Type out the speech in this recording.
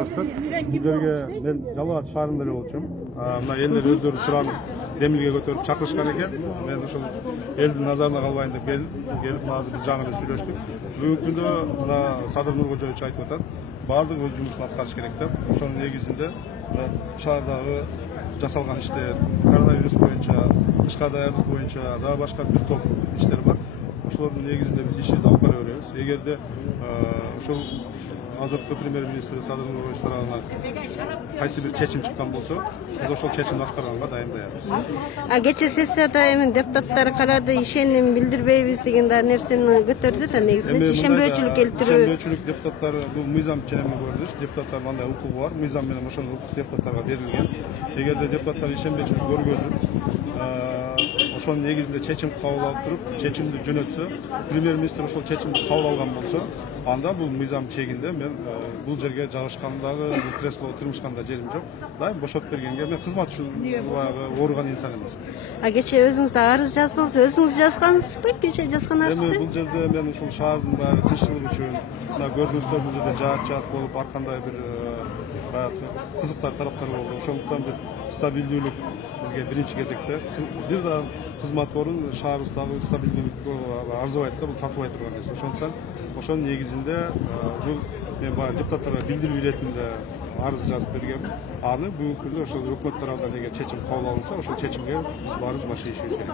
yurttaşlar. Bu жерге мен Жалал Абад шаарында эле болчумун. Мына элдер өздөрү суранып демилге көтөрүп чакырышкан экен. Мен ошол элдин назарына калбайын деп келип азыр биз жаңы эле сүйлөштүк. Бүгүнкү күндө мына Садыр Нуркожоевич айтып атат. Баардык өз жумушун аткарыш керек деп. Ошонун негизинде шаардагы жасалган иштер, коронавирус боюнча, кышка даярдык боюнча дагы башка бир топ иштер бар. Ошолордун негизинде биз ишибизди алып бара беребиз. Эгерде ошол азыркы премьер-министр Садыр Нуркожоевич тарабынан кайсы бир чечим чыккан болсо, биз ошол чечимди аткарганга даярбыз. Кече сессияда эми депутаттар карады, ишеним билдирбейбиз деген да нерсени көтөрдү да негизинде. Ишенбөөчүлүк келтирүү. Ишенбөөчүлүк депутаттар бул мыйзам ченеми көрүнүш. Депутаттар мындай укугу бар. Мыйзам менен ошол укук депутаттарга берилген. Эгерде депутаттар ишенбөөчүлүк көргөзүп, ошонун негизинде чечим кабыл алып туруп, чечимди жөнөтсө, премьер-министр ошол чечимди кабыл алган болсо, анда бул мыйзам чегинде мен бул жерге жабышкандагы, бул креслого турмушканда жерим жок. Дайым бошотуп бергенге мен кызмат үчүн ооруган инсан эмесмин. Кече өзүңүз да арыз жаздыңыз, өзүңүз жазгансызбы? Кече жазган арызды? Бул жерде мен ушул шаардын баягы тынччылыгы үчүн, мына көрдүңүздөр бул жерде жаат болуп, ар кандай бир баягы кызыктар тараптар болду. Ошондуктан бир стабилдүүлүк бизге биринчи кезекте бир да кызмат орун шаарыбыздагы стабилдүүлүккө арзыбайт да, бул татыбай турган нерсе. Ошондуктан ошонун негизинде бул мен баягы депутаттарга билдирүү иретинде арыз жазып бергенмин. Аны бүгүнкү күндө ошол өкмөт тарабынан эгер чечим кабыл алынса, ошол чечимге биз баарыбыз баш ийишибиз керек.